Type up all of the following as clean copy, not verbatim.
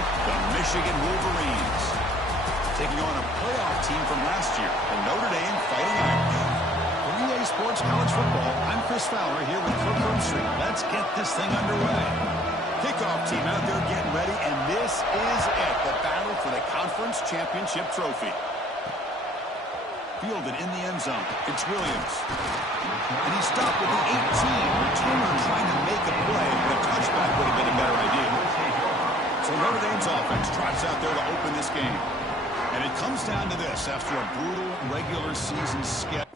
the Michigan Wolverines. Taking on a playoff team from last year, the Notre Dame Fighting Irish. For EA Sports College Football, I'm Chris Fowler here with Kirk Herbstreit. Let's get this thing underway. Kickoff team out there getting ready, and this is it, the battle for the conference championship trophy. Fielded in the end zone, it's Williams. And he's stopped with the 18. Returner trying to make a play, but a touchback would have been a better idea. So Notre Dame's offense trots out there to open this game. And it comes down to this after a brutal regular season schedule.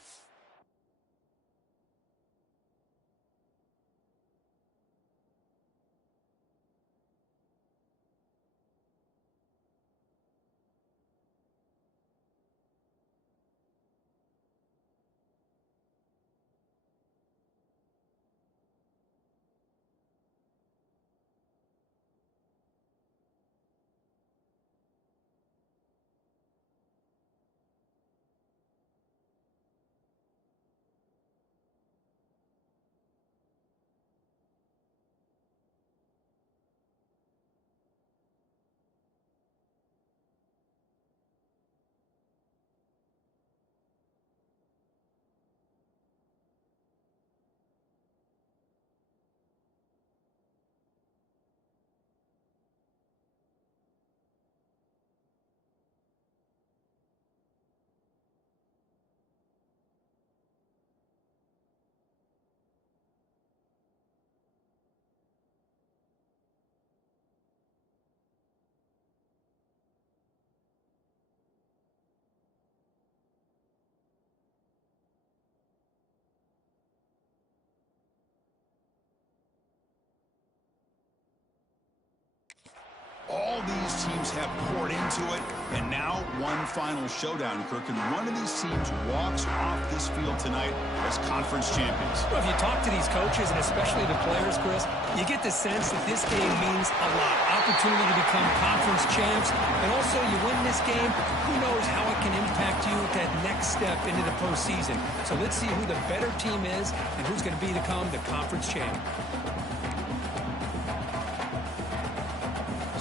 All these teams have poured into it, and now one final showdown, Kirk. And one of these teams walks off this field tonight as conference champions. Well, if you talk to these coaches, and especially the players, Chris, you get the sense that this game means a lot. Opportunity to become conference champs, and also you win this game, who knows how it can impact you at that next step into the postseason. So let's see who the better team is and who's going to become the conference champ.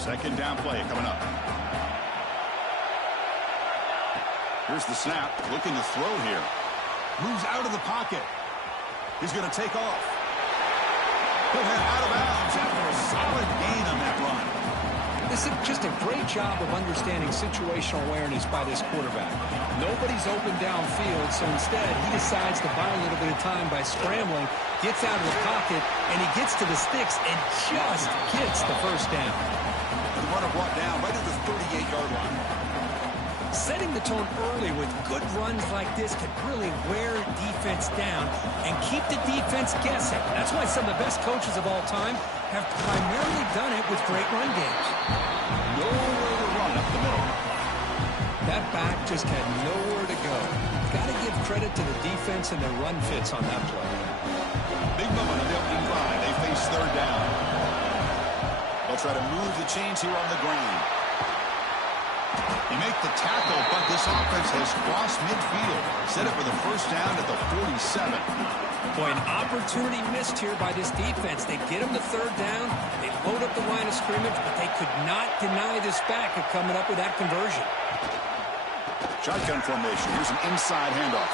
Second down play coming up. Here's the snap. Looking to throw here. Moves out of the pocket. He's going to take off. He'll head out of bounds after a solid gain on that run. This is just a great job of understanding situational awareness by this quarterback. Nobody's open downfield, so instead he decides to buy a little bit of time by scrambling, gets out of the pocket, and he gets to the sticks and just gets the first down. The runner brought down right at the 38-yard line. Setting the tone early with good runs like this can really wear defense down and keep the defense guessing. That's why some of the best coaches of all time have primarily done it with great run games. Nowhere to run up the middle. That back just had nowhere to go. Got to give credit to the defense and their run fits on that play. Big moment on the opening drive. They face third down. They'll try to move the chains here on the ground. They make the tackle, but this offense has crossed midfield. Set up for the first down at the 47. Boy, an opportunity missed here by this defense. They get them the third down. They load up the line of scrimmage, but they could not deny this back of coming up with that conversion. Shotgun formation. Here's an inside handoff.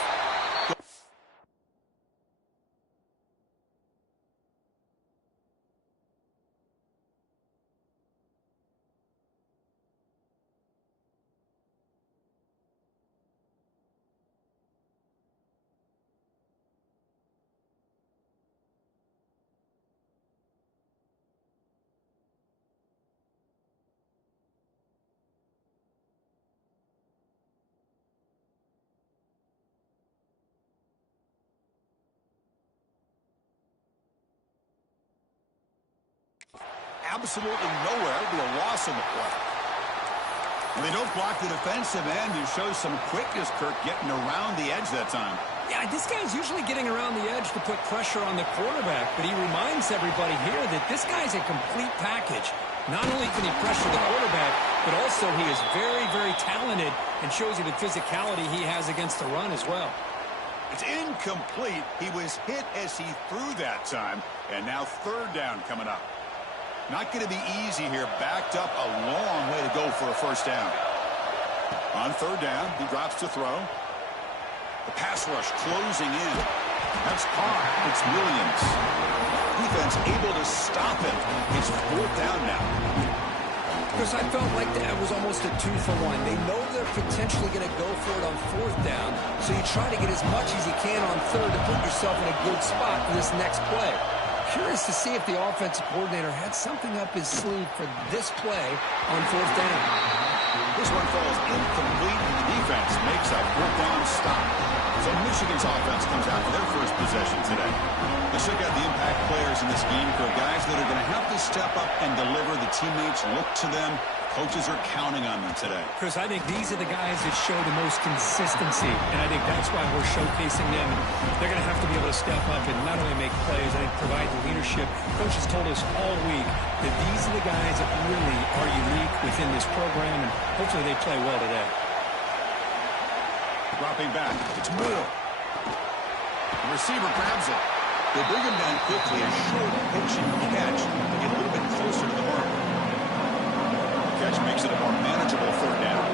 Absolutely nowhere. It'll be a loss on the play. When they don't block the defensive end, you show some quickness, Kirk, getting around the edge that time. Yeah, this guy's usually getting around the edge to put pressure on the quarterback, but he reminds everybody here that this guy's a complete package. Not only can he pressure the quarterback, but also he is very, very talented and shows you the physicality he has against the run as well. It's incomplete. He was hit as he threw that time, and now third down coming up. Not going to be easy here. Backed up a long way to go for a first down. On third down, he drops to throw. The pass rush closing in. That's Carr. It's Williams. Defense able to stop him. It's fourth down now. Chris, I felt like that was almost a 2-for-1. They know they're potentially going to go for it on fourth down, so you try to get as much as you can on third to put yourself in a good spot for this next play. Curious to see if the offensive coordinator had something up his sleeve for this play on fourth down. This one falls incomplete, and the defense makes a fourth down stop. So Michigan's offense comes out for their first possession today. Let's check out the impact players in this game. For guys that are going to have to step up and deliver. The teammates look to them. Coaches are counting on them today. Chris, I think these are the guys that show the most consistency, and I think that's why we're showcasing them. They're going to have to be able to step up and not only make plays, I think provide the leadership. Coaches told us all week that these are the guys that really are unique within this program, and hopefully they play well today. Dropping back, it's Moore. The receiver grabs it. They bring him down quickly, a short pitch and catch to get a little bit closer to the mark. The catch makes it a more manageable third down.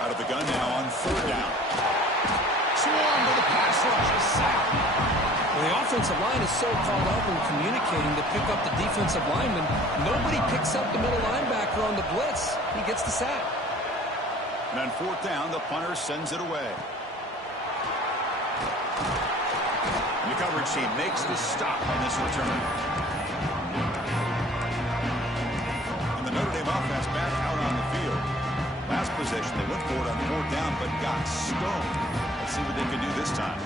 Out of the gun now on third down. Swarm to the pass rush, a sack. Well, the offensive line is so caught up in communicating to pick up the defensive lineman. Nobody picks up the middle linebacker on the blitz. He gets the sack. And on fourth down, the punter sends it away. The coverage team makes the stop on this return. And the Notre Dame offense back out on the field. Last possession, they went for it on fourth down, but got stoned. Let's see what they can do this time.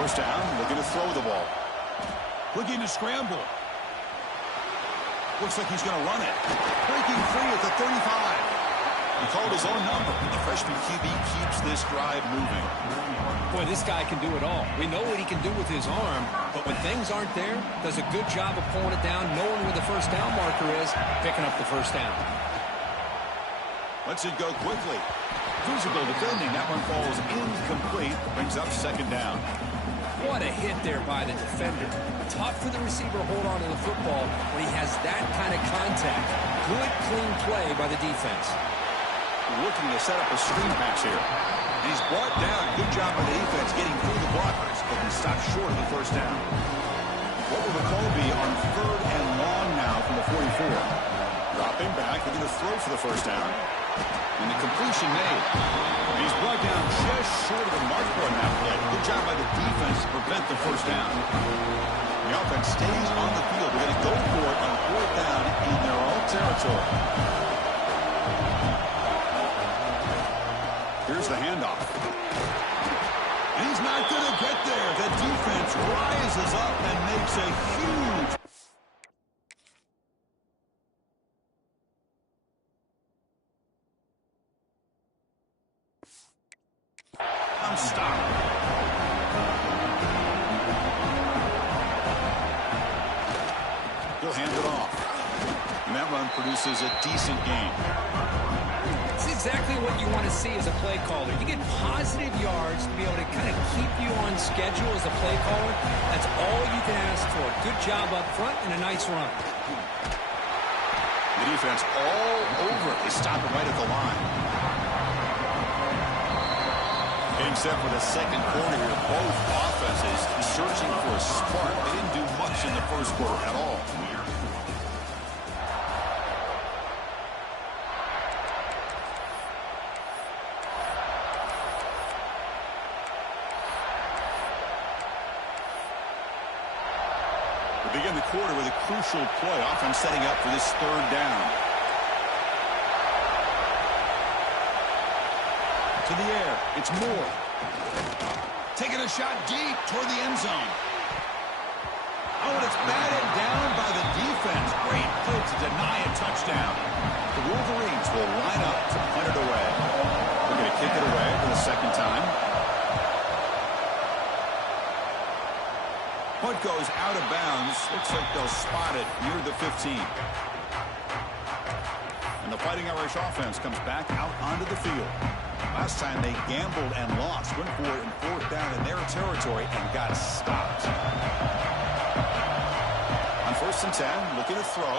First down, looking to throw the ball. Looking to scramble. Looks like he's going to run it. Breaking free at the 35. He called his own number. The freshman QB keeps this drive moving. Boy, this guy can do it all. We know what he can do with his arm, but when things aren't there, does a good job of pulling it down, knowing where the first down marker is, picking up the first down. Lets it go quickly. Physical defending. That one falls incomplete. Brings up second down. What a hit there by the defender. Tough for the receiver to hold on to the football when he has that kind of contact. Good, clean play by the defense. Looking to set up a screen pass here. And he's brought down. Good job by the defense getting through the blockers, but he stopped short of the first down. What will the call be on third and long now from the 44? Dropping back, looking to throw for the first down. And the completion made. And he's brought down just short of the marker on that play. Good job by the defense to prevent the first down. The offense stays on the field. They're going to go for it on fourth down in their own territory. Here's the handoff. And he's not going to get there. The defense rises up and makes a huge stop. He'll hand it off. And that run produces a decent gain. It's exactly what you want to see as a play caller. You get positive yards to be able to kind of keep you on schedule as a play caller. That's all you can ask for. Good job up front and a nice run. The defense all over it. They stop it right at the line. Getting set for the second quarter here. Both offenses searching for a spark. They didn't do much in the first quarter at all. We begin the quarter with a crucial play. Offense setting up for this third down. To the air, it's Moore. Taking a shot deep toward the end zone. Oh, and it's batted down by the defense. Great play to deny a touchdown. The Wolverines will line up to punt it away. They're going to kick it away for the second time. Punt goes out of bounds. Looks like they'll spot it near the 15. And the Fighting Irish offense comes back out onto the field. Last time they gambled and lost. Went for it in 4th down in their territory and got stopped. On 1st and 10, looking to throw.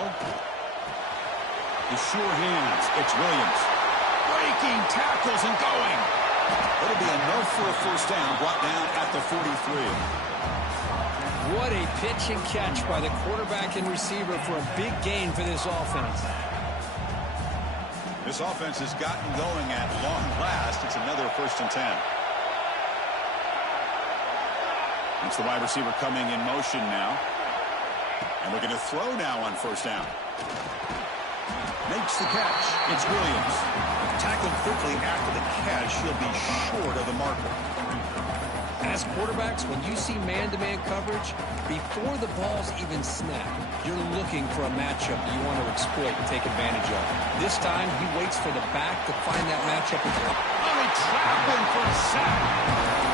With sure hands, it's Williams. Breaking tackles and going. It'll be enough for a 1st down, brought down at the 43. What a pitch and catch by the quarterback and receiver for a big gain for this offense. This offense has gotten going at long last. It's another 1st and 10. It's the wide receiver coming in motion now. And looking to throw now on 1st down. Makes the catch. It's Williams. Tackled quickly after the catch. He'll be short of the marker. As quarterbacks, when you see man-to-man coverage, before the ball's even snapped, you're looking for a matchup you want to exploit and take advantage of. This time, he waits for the back to find that matchup. Oh, they trap him for a sack.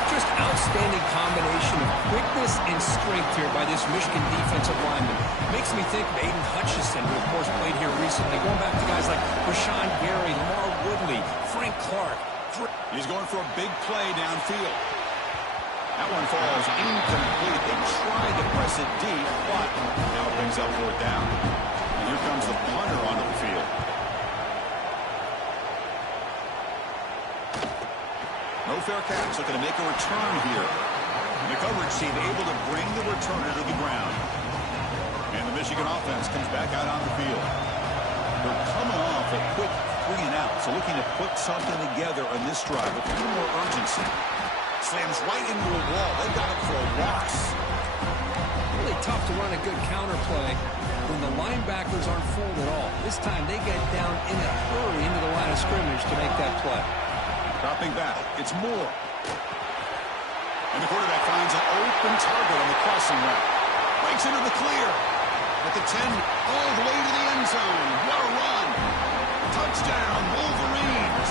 Just outstanding combination of quickness and strength here by this Michigan defensive lineman. Makes me think of Aiden Hutchinson, who of course played here recently. Going back to guys like Rashawn Gary, Lamar Woodley, Frank Clark. He's going for a big play downfield. That one falls incomplete. They tried to press it deep, but now it brings up 4th down. And here comes the punter onto the field. No fair catch. Looking to make a return here. And the coverage team able to bring the returner to the ground. And the Michigan offense comes back out on the field. They're coming off a quick 3 and out. So looking to put something together on this drive with a little more urgency. Slams right into a wall. They've got him for a loss. Really tough to run a good counter play when the linebackers aren't fooled at all. This time they get down in a hurry into the line of scrimmage to make that play. Dropping back. It's Moore. And the quarterback finds an open target on the crossing route. Breaks into the clear. At the 10, all the way to the end zone. What a run. Touchdown, Wolverines.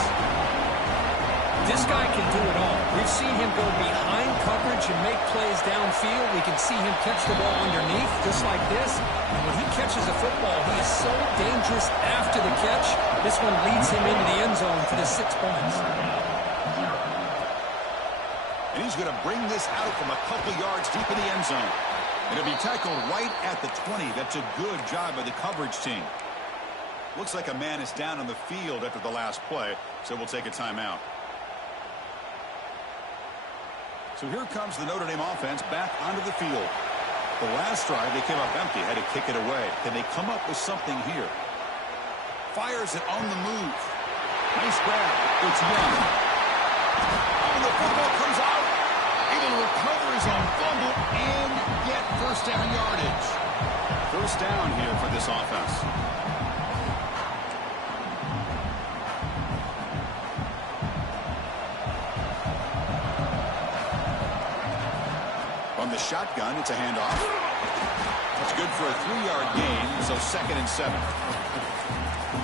This guy can do it all. We've seen him go behind coverage and make plays downfield. We can see him catch the ball underneath, just like this. And when he catches a football, he is so dangerous after the catch. This one leads him into the end zone for the 6 points. And he's going to bring this out from a couple yards deep in the end zone. And it'll be tackled right at the 20. That's a good job by the coverage team. Looks like a man is down on the field after the last play, so we'll take a timeout. So here comes the Notre Dame offense back onto the field. The last drive, they came up empty, had to kick it away. Can they come up with something here? Fires it on the move. Nice grab. It's Young. Oh, the football comes out. Able to recover his own fumble and get 1st down yardage. 1st down here for this offense. From the shotgun, it's a handoff. That's good for a 3-yard gain, so 2nd and 7.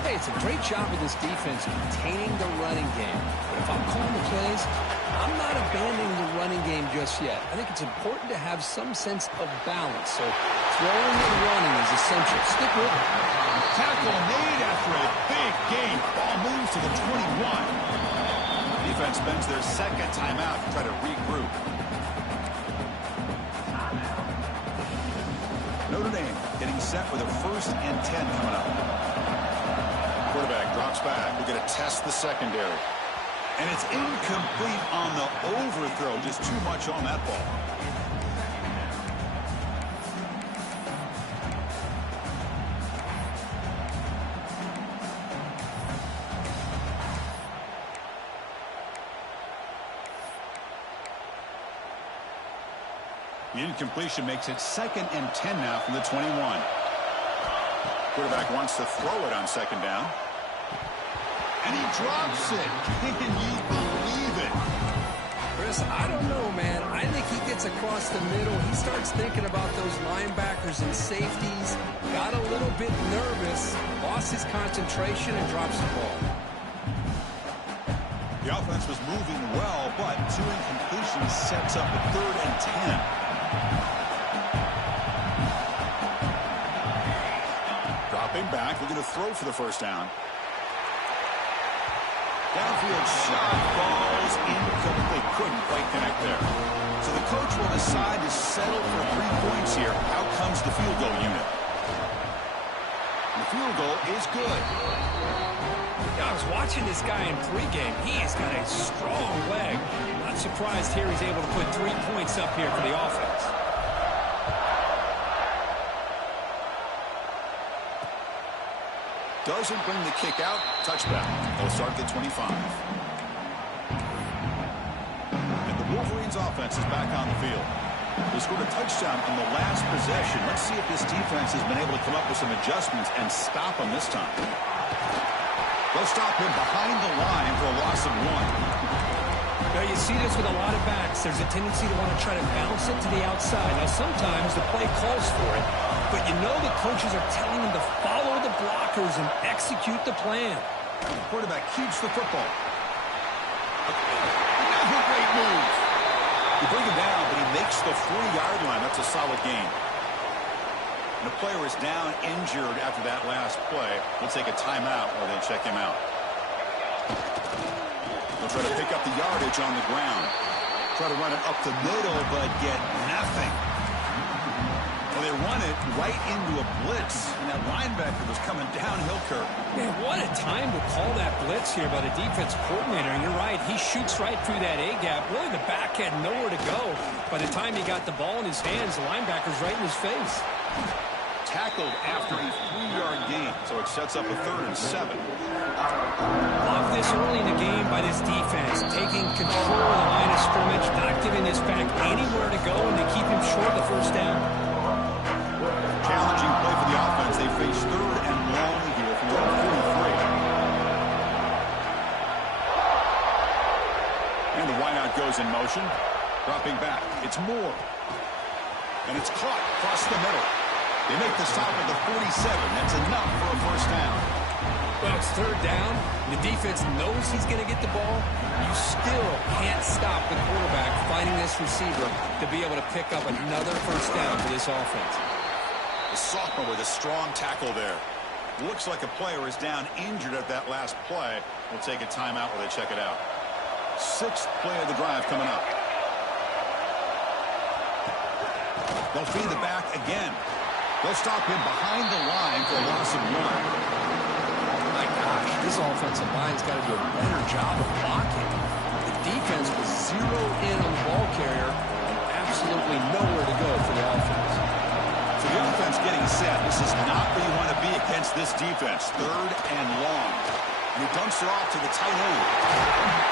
Hey, it's a great job of this defense containing the running game. But if I'm calling the plays, I'm not abandoning the running game just yet. I think it's important to have some sense of balance. So throwing and running is essential. Stick with it. Tackle made after a big gain. Ball moves to the 21. Defense spends their 2nd timeout to try to regroup. Notre Dame getting set with a 1st and 10 coming up. Quarterback drops back. We're going to test the secondary. And it's incomplete on the overthrow. Just too much on that ball. The incompletion makes it 2nd and 10 now from the 21. Quarterback wants to throw it on 2nd down. And he drops it. Can you believe it? Chris, I don't know, man. I think he gets across the middle. He starts thinking about those linebackers and safeties. Got a little bit nervous. Lost his concentration and drops the ball. The offense was moving well, but 2 incompletions sets up a 3rd and 10. Dropping back, looking to throw for the 1st down. Downfield shot falls incomplete. Couldn't quite connect there. So the coach will decide to settle for 3 points here. Out comes the field goal unit. The field goal is good. I was watching this guy in pregame. He has got a strong leg. Not surprised here he's able to put 3 points up here for the offense. Doesn't bring the kick out. Touchback. They'll start at the 25. And the Wolverines offense is back on the field. They scored a touchdown on the last possession. Let's see if this defense has been able to come up with some adjustments and stop them this time. They'll stop him behind the line for a loss of 1. Now you see this with a lot of backs. There's a tendency to want to try to bounce it to the outside. Now sometimes the play calls for it, but you know the coaches are telling them to follow the blockers and execute the plan. The quarterback keeps the football. Another great move. You bring him down, but he makes the 40-yard line. That's a solid gain. And the player is down injured after that last play. We'll take a timeout while they check him out. They'll try to pick up the yardage on the ground. Try to run it up the middle, but get nothing. Well, they run it right into a blitz, and that linebacker was coming downhill curve. Man, what a time to call that blitz here by the defense coordinator. And you're right, he shoots right through that A-gap. Really, the back had nowhere to go. By the time he got the ball in his hands, the linebacker's right in his face. Tackled after a 3-yard gain, so it sets up a 3rd and 7. Love this early in the game by this defense, taking control of the line of scrimmage, not giving this back anywhere to go, and they keep him short of the first down. Challenging play for the offense. They face 3rd and long here from their 43. And the wideout goes in motion. Dropping back. It's Moore. And it's caught across the middle. They make the stop at the 47. That's enough for a first down. Well, it's 3rd down. The defense knows he's going to get the ball. You still can't stop the quarterback finding this receiver to be able to pick up another first down for this offense. The sophomore with a strong tackle there. Looks like a player is down injured at that last play. We'll take a timeout while they check it out. 6th play of the drive coming up. They'll feed the back again. They'll stop him behind the line for a loss of 1. My gosh, this offensive line's got to do a better job of blocking. The defense was zeroed in on the ball carrier and absolutely nowhere to go for the offense. So the offense getting set. This is not where you want to be against this defense. 3rd and long. He dumps it off to the tight end.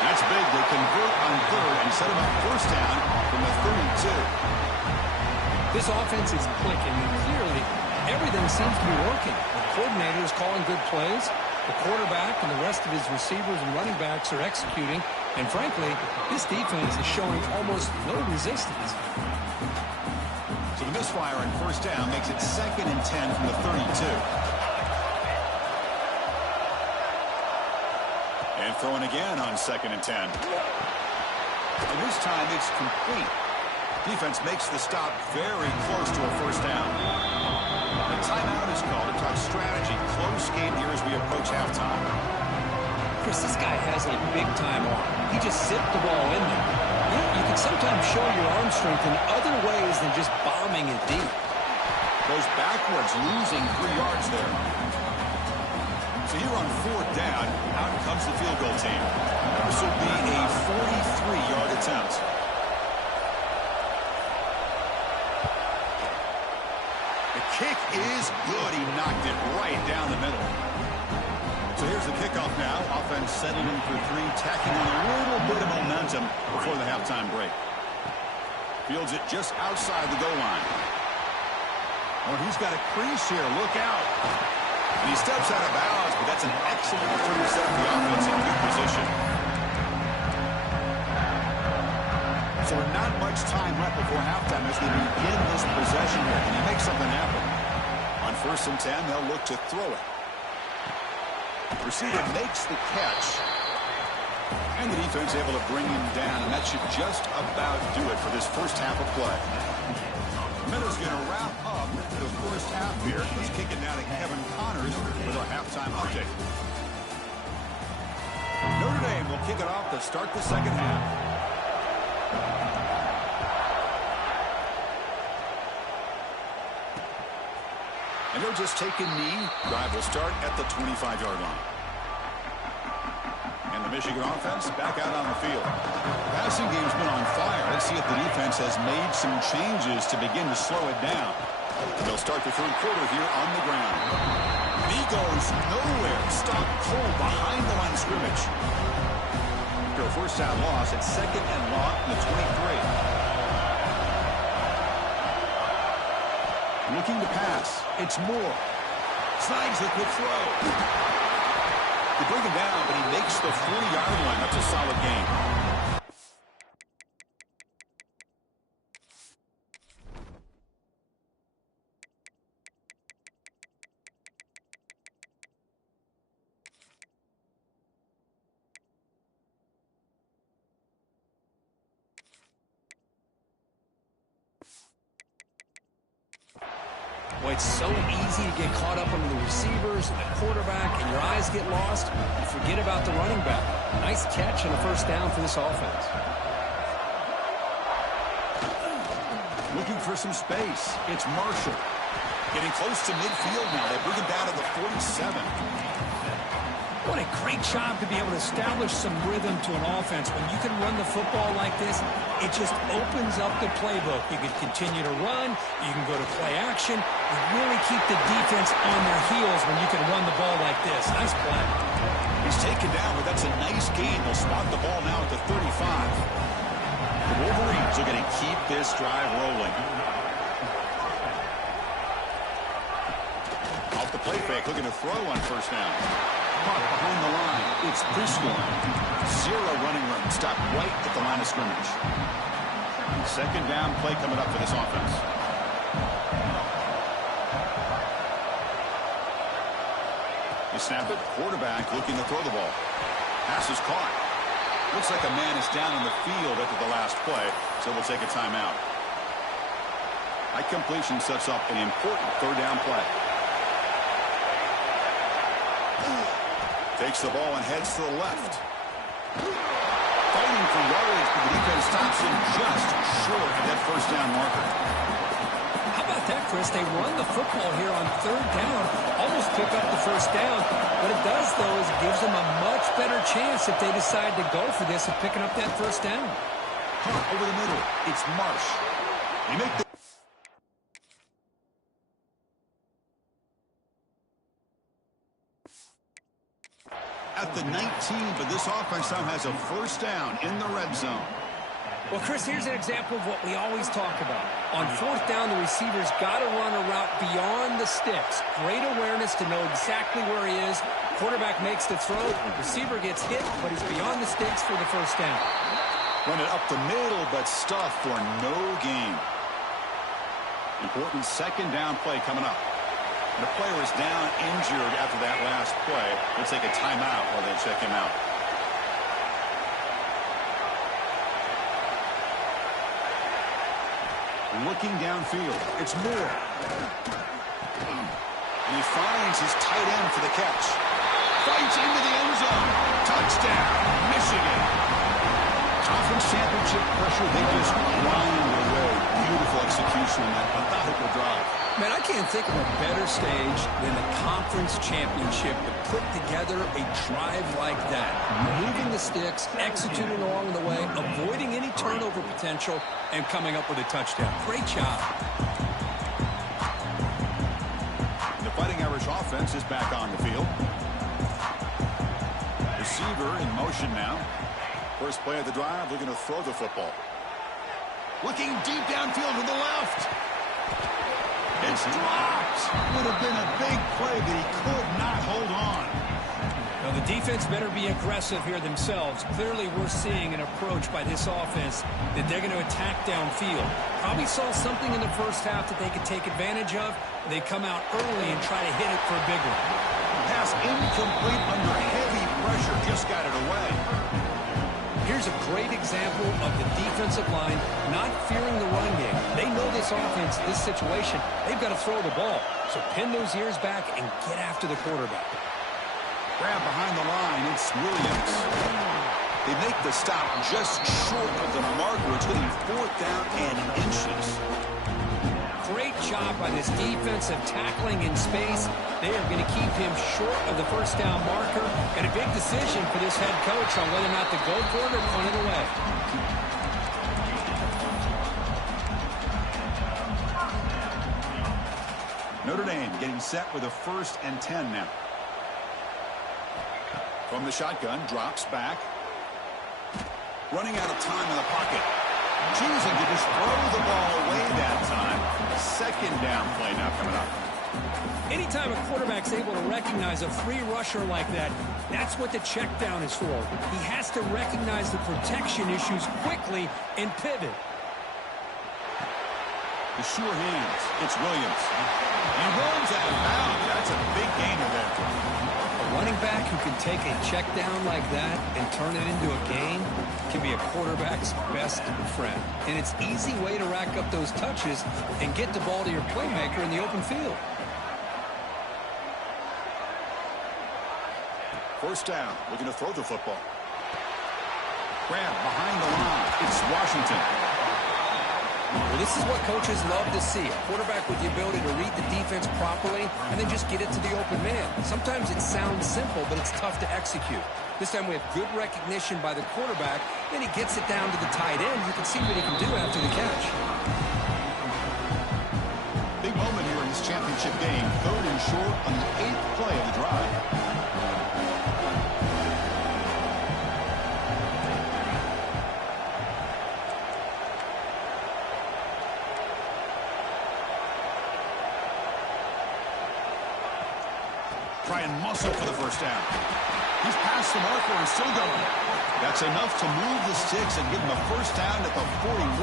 That's big. They convert on 3rd and set him up first down from the 32. This offense is clicking, and clearly everything seems to be working. The coordinator is calling good plays. The quarterback and the rest of his receivers and running backs are executing. And frankly, this defense is showing almost no resistance. So the misfire on first down makes it 2nd and 10 from the 32. And throwing again on 2nd and 10. And this time it's complete. Defense makes the stop very close to a first down. The timeout is called to talk strategy. Close game here as we approach halftime. Chris, this guy has a big-time arm. He just zipped the ball in there. You can sometimes show your arm strength in other ways than just bombing it deep. Goes backwards, losing 3 yards there. So here on 4th down, out comes the field goal team. This will be a 43-yard attempt. Kick is good. He knocked it right down the middle. So here's the kickoff now. Offense settled in for 3, tacking on a little bit of momentum before the halftime break. Fields it just outside the goal line. Oh, he's got a crease here. Look out. And he steps out of bounds, but that's an excellent return to set the offense in good position. So not much time left before halftime as they begin this possession here. Can he make something happen? On 1st and 10, they'll look to throw it. Receiver makes the catch. And the defense able to bring him down, and that should just about do it for this first half of play. Miller's going to wrap up the first half here. Let's kick it now to Kevin Connors with our halftime update. Notre Dame kick it off to start the second half. And they'll just take a knee. Drive will start at the 25-yard line. And the Michigan offense back out on the field. Passing game's been on fire. Let's see if the defense has made some changes to begin to slow it down. They'll start the third quarter here on the ground. And he goes nowhere. Stop cold behind the line of scrimmage. After a first down loss at second and long in the 23. Looking to pass. It's Moore. Snags the quick throw. They bring him down, but he makes the 40-yard line. That's a solid gain. Well, it's so easy to get caught up under the receivers and the quarterback, and your eyes get lost. You forget about the running back. Nice catch and a first down for this offense. Looking for some space. It's Marshall. Getting close to midfield now. They bring him down to the 47. What a great job to be able to establish some rhythm to an offense. When you can run the football like this, it just opens up the playbook. You can continue to run. You can go to play action. You really keep the defense on their heels when you can run the ball like this. Nice play. He's taken down, but that's a nice gain. They'll spot the ball now at the 35. The Wolverines are going to keep this drive rolling. Off the play fake, looking to throw on first down. Caught behind the line. It's Briscoe. Zero running room. Stop right at the line of scrimmage. Second down play coming up for this offense. They snap it. Quarterback looking to throw the ball. Pass is caught. Looks like a man is down in the field after the last play, so we'll take a timeout. High completion sets up an important third down play. Takes the ball and heads to the left. Fighting for yards, but the defense stops him just short of that first down marker. How about that, Chris? They run the football here on third down, almost pick up the first down. What it does, though, is it gives them a much better chance if they decide to go for this of picking up that first down. Caught over the middle. It's Marsh. They make the at the 19, but this offense now has a first down in the red zone. Well, Chris, here's an example of what we always talk about. On fourth down, the receiver's got to run a route beyond the sticks. Great awareness to know exactly where he is. Quarterback makes the throw. Receiver gets hit, but he's beyond the sticks for the first down. Run it up the middle, but stuff for no gain. Important second down play coming up. The player is down injured after that last play. We'll take a timeout while they check him out. Looking downfield. It's Moore. And he finds his tight end for the catch. Fights into the end zone. Touchdown, Michigan. Conference championship pressure. They just grind away. Beautiful execution on that methodical drive. Man, I can't think of a better stage than the conference championship to put together a drive like that. Moving the sticks, executing along the way, avoiding any turnover potential, and coming up with a touchdown. Great job. The Fighting Irish offense is back on the field. Receiver in motion now. First play of the drive, looking to throw the football. Looking deep downfield to the left. It's dropped. Would have been a big play, but he could not hold on. Now, the defense better be aggressive here themselves. Clearly, we're seeing an approach by this offense that they're going to attack downfield. Probably saw something in the first half that they could take advantage of. They come out early and try to hit it for a big one. Pass incomplete under heavy pressure. Just got it away. Here's a great example of the defensive line not fearing the run game. They know this offense, this situation, they've got to throw the ball. So pin those ears back and get after the quarterback. Grab behind the line. It's Williams. They make the stop just short of the marker. It's going to be 4th down and inches. Great job by this defensive tackling in space. They are going to keep him short of the 1st down marker. And a big decision for this head coach on whether or not to go for it or punt it away. Notre Dame getting set with a 1st and 10 now. From the shotgun, drops back. Running out of time in the pocket. Choosing to just throw the ball away that time. 2nd down play now coming up. Anytime a quarterback's able to recognize a free rusher like that, that's what the check down is for. He has to recognize the protection issues quickly and pivot. The sure hands. It's Williams. He runs out of bounds. That's a big gainer there. A running back who can take a check down like that and turn it into a gain can be a quarterback's best friend. And it's an easy way to rack up those touches and get the ball to your playmaker in the open field. 1st down. Looking to throw the football. Grab behind the line. It's Washington. Well, this is what coaches love to see. A quarterback with the ability to read the defense properly and then just get it to the open man. Sometimes it sounds simple, but it's tough to execute. This time we have good recognition by the quarterback. Then he gets it down to the tight end. You can see what he can do after the catch. Big moment here in this championship game. 3rd and short on the 8th play of the drive. Try and muscle for the 1st down. He's past the marker and still going. That's enough to move the sticks and give him a 1st down at the 41.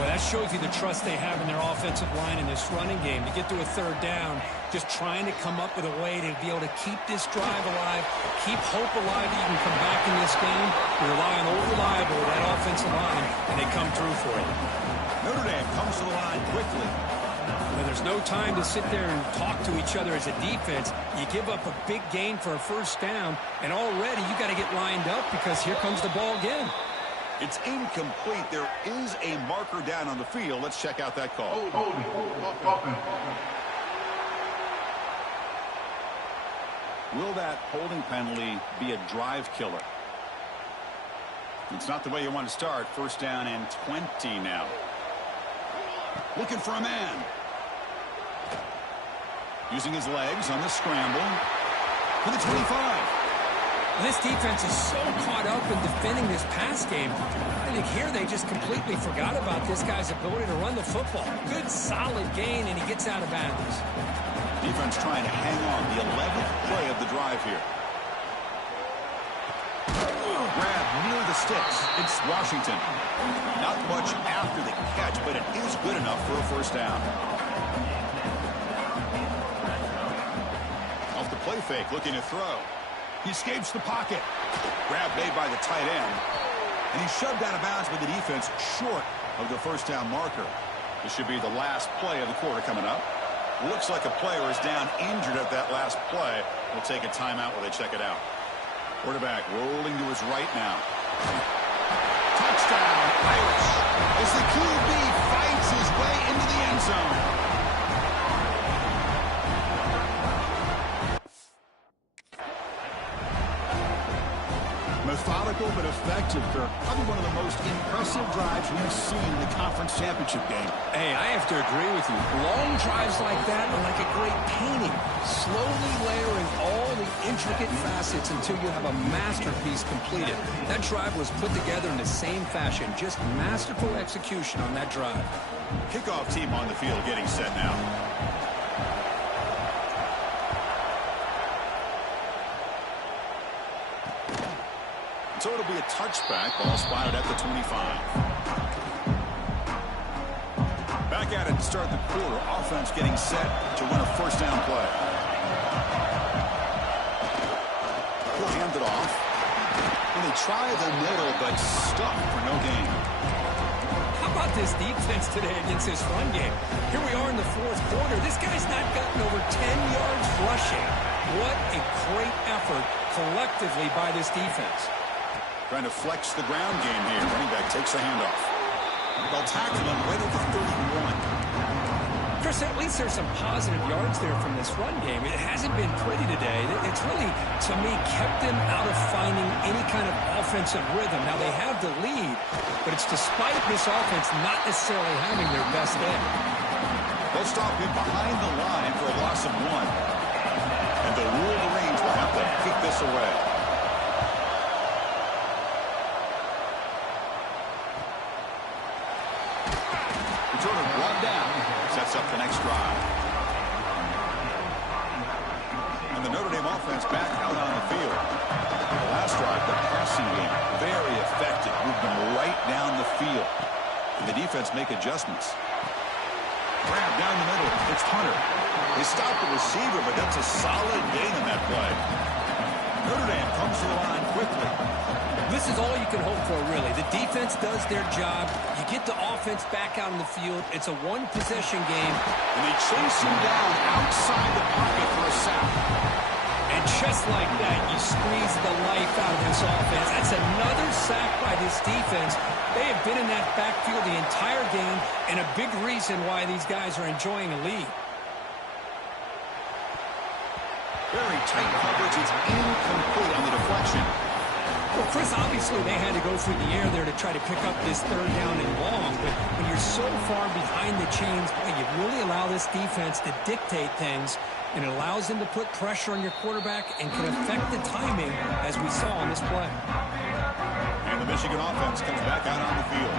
Well, that shows you the trust they have in their offensive line in this running game. To get to a 3rd down, just trying to come up with a way to be able to keep this drive alive, keep hope alive that you can come back in this game. You rely on old reliable, that offensive line, and they come through for you. Notre Dame comes to the line quickly. Well, there's no time to sit there and talk to each other as a defense. You give up a big gain for a 1st down, and already you got to get lined up because here comes the ball again. It's incomplete. There is a marker down on the field. Let's check out that call. Will that holding penalty be a drive killer? It's not the way you want to start. 1st down and 20 now. Looking for a man. Using his legs on the scramble for the 25. This defense is so caught up in defending this pass game. I think here they just completely forgot about this guy's ability to run the football. Good, solid gain, and he gets out of bounds. Defense trying to hang on. The 11th play of the drive here. Grab near the sticks. It's Washington. Not much after the catch, but it is good enough for a 1st down. Off the play fake, looking to throw. He escapes the pocket. Grab made by the tight end. And he's shoved out of bounds by the defense short of the 1st down marker. This should be the last play of the quarter coming up. Looks like a player is down injured at that last play. We'll take a timeout while they check it out. Quarterback rolling to his right now. Touchdown, Irish. As the QB fights his way into the end zone. Methodical but effective, Kirk. Probably one of the most impressive drives we've seen in the conference championship game. Hey, I have to agree with you. Long drives like that are like a great painting. Slowly layering all the intricate facets until you have a masterpiece completed. That drive was put together in the same fashion. Just masterful execution on that drive. Kickoff team on the field getting set now. So it'll be a touchback. Ball spotted at the 25. Back at it to start the quarter. Offense getting set to run a 1st down play. He'll hand it off. And they try the middle, but stuck for no gain. How about this defense today against this run game? Here we are in the 4th quarter. This guy's not gotten over 10 yards rushing. What a great effort collectively by this defense. Trying to flex the ground game here. Running back takes the handoff. They'll tackle him right at the 31. Chris, at least there's some positive yards there from this run game. It hasn't been pretty today. It's really, to me, kept them out of finding any kind of offensive rhythm. Now, they have the lead, but it's despite this offense not necessarily having their best day. They'll stop him behind the line for a loss of 1. And the Wolverines will have to kick this away. Returner brought down. Sets up the next drive. And the Notre Dame offense back out on the field. The last drive, the passing game, very effective. Moved them right down the field. And the defense make adjustments. Grab down the middle. It's Hunter. They stopped the receiver, but that's a solid gain on that play. Notre Dame comes to the line quickly. This is all you can hope for, really. The defense does their job. You get the offense back out on the field. It's a one-possession game. And they chase him down outside the pocket for a sack. And just like that, you squeeze the life out of this offense. That's another sack by this defense. They have been in that backfield the entire game, and a big reason why these guys are enjoying a lead. Very tight coverage. It's incomplete on the deflection. Well, Chris, obviously they had to go through the air there to try to pick up this third down and long, but when you're so far behind the chains, you really allow this defense to dictate things, and it allows them to put pressure on your quarterback and can affect the timing, as we saw on this play. And the Michigan offense comes back out on the field.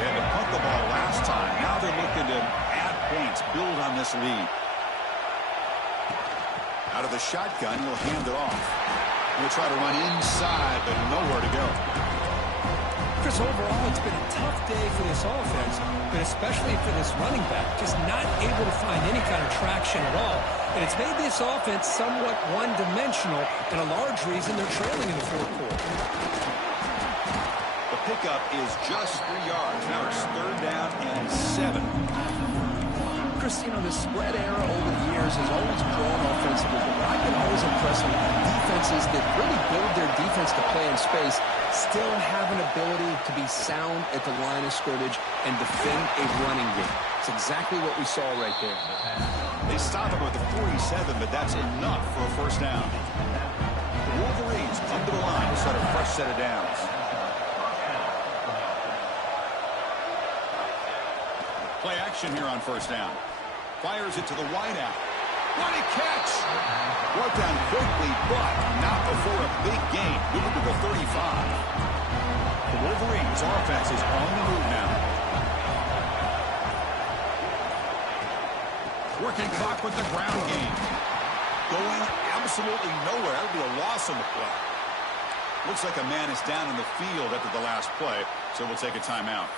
They had to punt the ball last time. Now they're looking to add points, build on this lead. Out of the shotgun, he'll hand it off. He'll try to run inside, but nowhere to go. Chris, overall, it's been a tough day for this offense, but especially for this running back, just not able to find any kind of traction at all. And it's made this offense somewhat one-dimensional, and a large reason they're trailing in the fourth quarter. The pickup is just 3 yards. Now it's third down and 7. Chris, you know, the spread era over the years has always grown offensively, but I've been always impressed with defenses that really build their defense to play in space, still have an ability to be sound at the line of scrimmage and defend a running game. It's exactly what we saw right there. They stop him with the 47, but that's enough for a first down. The Wolverines come to the line to start a fresh set of downs. Play action here on first down. Fires it to the wideout. What a catch! Brought down quickly, but not before a big gain. Moving to the 35. The Wolverines' offense is on the move now. Working clock with the ground game. Going absolutely nowhere. That'll be a loss on the play. Looks like a man is down in the field after the last play, so we'll take a timeout.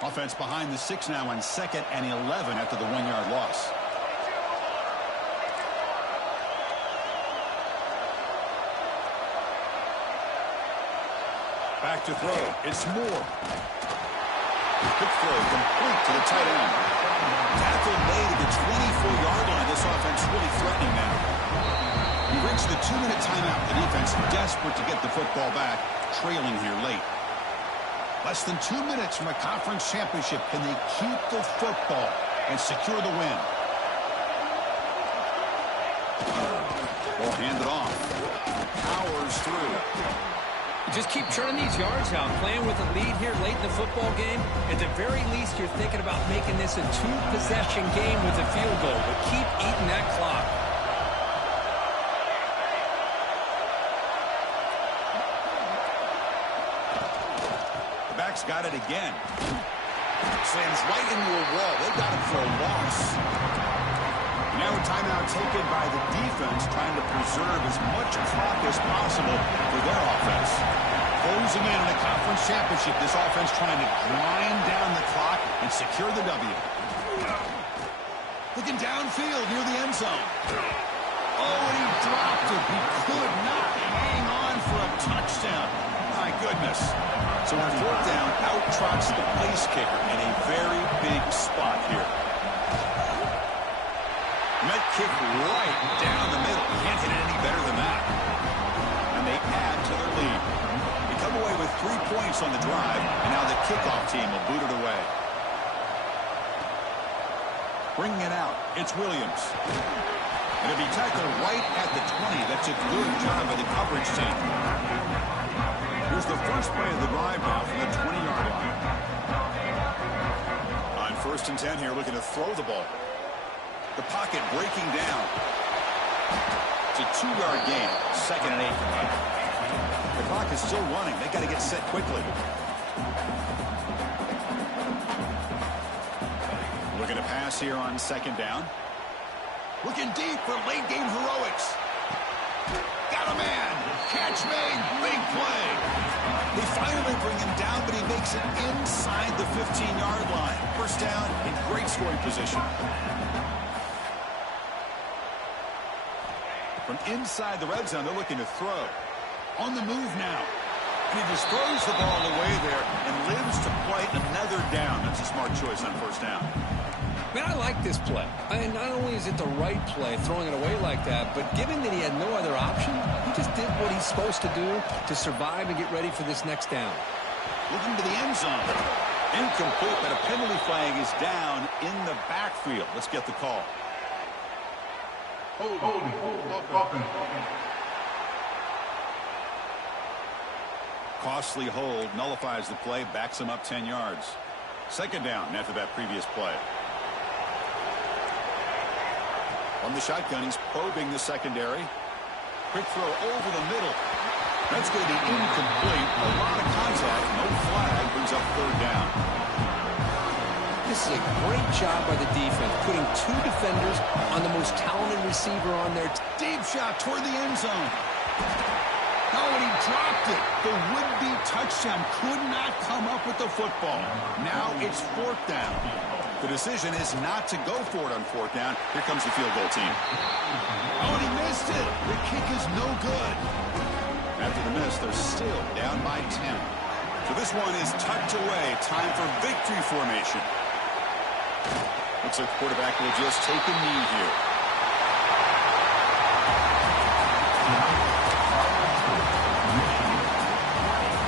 Offense behind the 6 now on 2nd and 11 after the 1-yard loss. Back to throw. It's Moore. Quick throw complete to the tight end. Tackle made at the 24-yard line. This offense really threatening now. We reach the 2-minute timeout. The defense desperate to get the football back, trailing here late. Less than 2 minutes from a conference championship. Can they keep the football and secure the win? Ball handed off. Powers through. Just keep churning these yards out. Playing with a lead here late in the football game, at the very least, you're thinking about making this a 2-possession game with a field goal. But keep eating that clock. Got it again. Slams right into a wall. They got him for a loss. Now a timeout taken by the defense, trying to preserve as much clock as possible for their offense. Closing in on the conference championship, this offense trying to grind down the clock and secure the W. Looking downfield near the end zone. Oh, and he dropped it. He could not hang on for a touchdown. My goodness. So on fourth down, out trots the place kicker in a very big spot here. Met kick right down the middle. Can't hit it any better than that. points on the drive, and now the kickoff team will boot it away. Bringing it out, it's Williams. And it'll be tackled right at the 20. That's a good job by the coverage team. Here's the first play of the drive now from the 20-yard line. On 1st and 10 here, looking to throw the ball. The pocket breaking down. It's a 2-yard gain, 2nd and 8. The clock is still running. They got to get set quickly. Looking to pass here on 2nd down. Looking deep for late game heroics. Got a man. Catch made. Big play. They finally bring him down, but he makes it inside the 15-yard line. First down in great scoring position. From inside the red zone, they're looking to throw. On the move now. And he just throws the ball away there and lives to play another down. That's a smart choice on 1st down. Man, I like this play. And not only is it the right play, throwing it away like that, but given that he had no other option, he just did what he's supposed to do to survive and get ready for this next down. Looking to the end zone. Incomplete, but a penalty flag is down in the backfield. Let's get the call. Costly hold, nullifies the play, backs him up 10 yards. 2nd down after that previous play. On the shotgun, he's probing the secondary. Quick throw over the middle. That's going to be incomplete. A lot of contact, no flag, brings up 3rd down. This is a great job by the defense, putting 2 defenders on the most talented receiver on their team. Deep shot toward the end zone. Oh, and he dropped it. The would-be touchdown could not come up with the football. Now it's 4th down. The decision is not to go for it on 4th down. Here comes the field goal team. Oh, and he missed it. The kick is no good. After the miss, they're still down by 10. So this one is tucked away. Time for victory formation. Looks like the quarterback will just take a knee here.